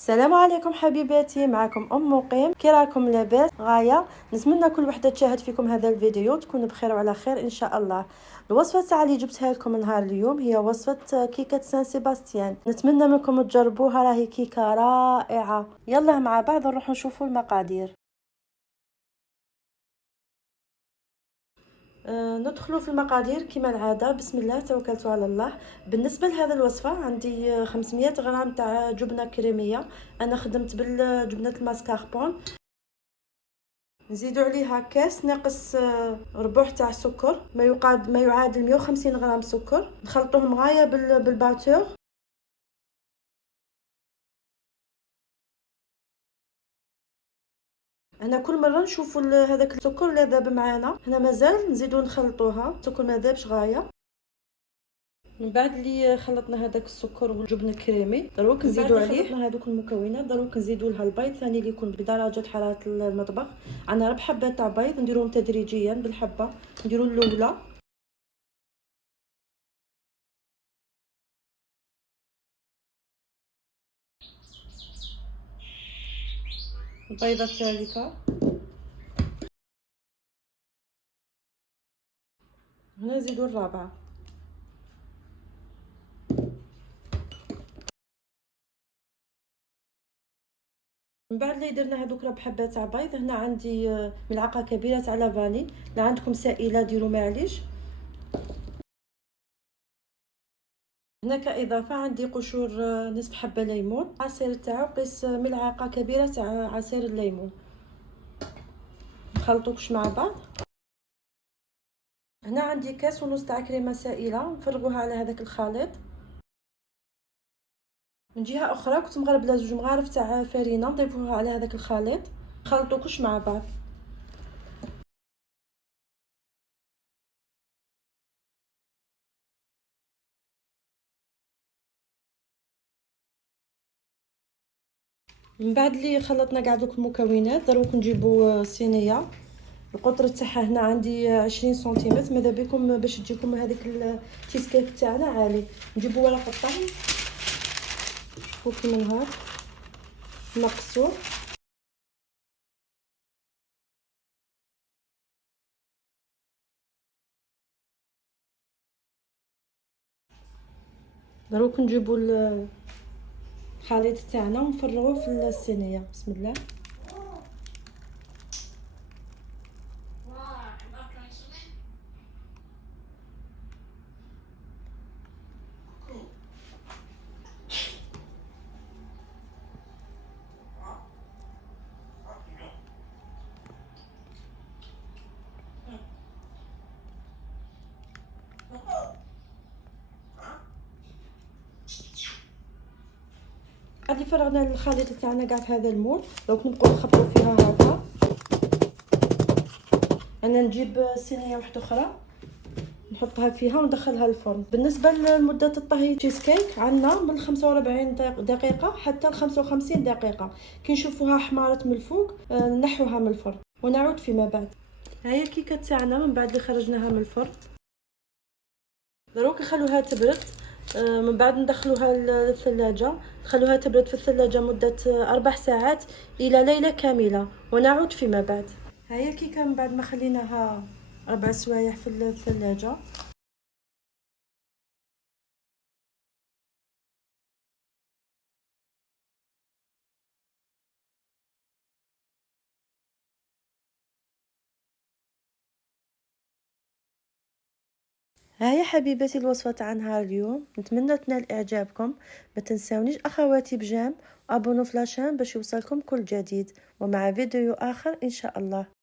السلام عليكم حبيباتي، معكم ام مقيم. كي راكم لاباس؟ غايه نتمنى كل وحده تشاهد فيكم هذا الفيديو تكون بخير وعلى خير ان شاء الله. الوصفه تاع اللي جبتها لكم نهار اليوم هي وصفه كيكه سان سيباستيان. نتمنى منكم تجربوها، راهي كيكه رائعه. يلا مع بعض نروح نشوفوا المقادير. ندخلوا في المقادير كما العاده. بسم الله توكلت على الله. بالنسبه لهذا الوصفه عندي 500 غرام تاع جبنه كريميه. انا خدمت بالجبنه الماسكاربون. نزيدوا عليها كاس ناقص ربع تاع سكر، ما يعادل 150 غرام سكر. نخلطوهم غايه بالباتور. هنا كل مره نشوفوا هذاك السكر اللي ذاب معانا، هنا مازال نزيدوا نخلطوها. السكر ما ذابش غايه. من بعد اللي خلطنا هذاك السكر والجبن الكريمي دروك نزيدوا عليه خلطنا هذوك المكونات. دروك نزيدوا لها البيض ثاني اللي يكون بدرجه حراره المطبخ. عندنا 4 حبات تاع بيض، نديروهم تدريجيا بالحبه. نديروا الاولى، البيضه الثالثه، هنا نزيدوا الرابعه. من بعد اللي درنا هذوك 4 حبات تاع بيض، هنا عندي ملعقه كبيره تاع لافاني. لا عندكم سائله ديروا معليش. هنا كاضافه عندي قشور نصف حبه ليمون، عصير تاعو قيس ملعقه كبيره تاع عصير الليمون. نخلطوكش مع بعض. هنا عندي كاس ونص تاع كريمه سائله، نفرغوها على هذاك الخليط. من جهه اخرى كنت مغربله 2 مغارف تاع فرينه، نضيفوها على هذاك الخليط. نخلطوكش مع بعض. من بعد اللي خلطنا كاع دوك المكونات دروك نجيبو صينيه. القطر تاعها هنا عندي 20 سنتيمتر. ماذا بكم باش تجيكم هذيك التشيز كيك تاعنا عالي. نجيبو ورق الطهي، شوفوا كيما نهار نقصوه. دروك نجيبو الخليط تاعنا ونفرغوه في الصينيه. بسم الله. هذه فرغنا الخليط تاعنا كاع في هذا المول. دونك نبقاو نخبطوا فيها هكا. انا نجيب صينيه واحده اخرى نحطها فيها وندخلها الفرن. بالنسبه لمده الطهي تشيز كيك عندنا من 45 دقيقه حتى ل 55 دقيقه. كي نشوفوها حمارت من الفوق نحوها من الفرن ونعود فيما بعد. ها هي الكيكه تاعنا من بعد اللي خرجناها من الفرن. دروك نخلوها تبرد. من بعد ندخلوها للثلاجه. نخلوها تبرد في الثلاجه مده 4 ساعات الى ليله كامله ونعود فيما بعد. ها هي الكيكه من بعد ما خليناها 4 سوايع في الثلاجه. ها هي حبيبتي الوصفه تاع نهار اليوم. نتمنى تنال اعجابكم. ما تنساونيش اخواتي بجام ابونوا في لاشين باش يوصلكم كل جديد، ومع فيديو اخر ان شاء الله.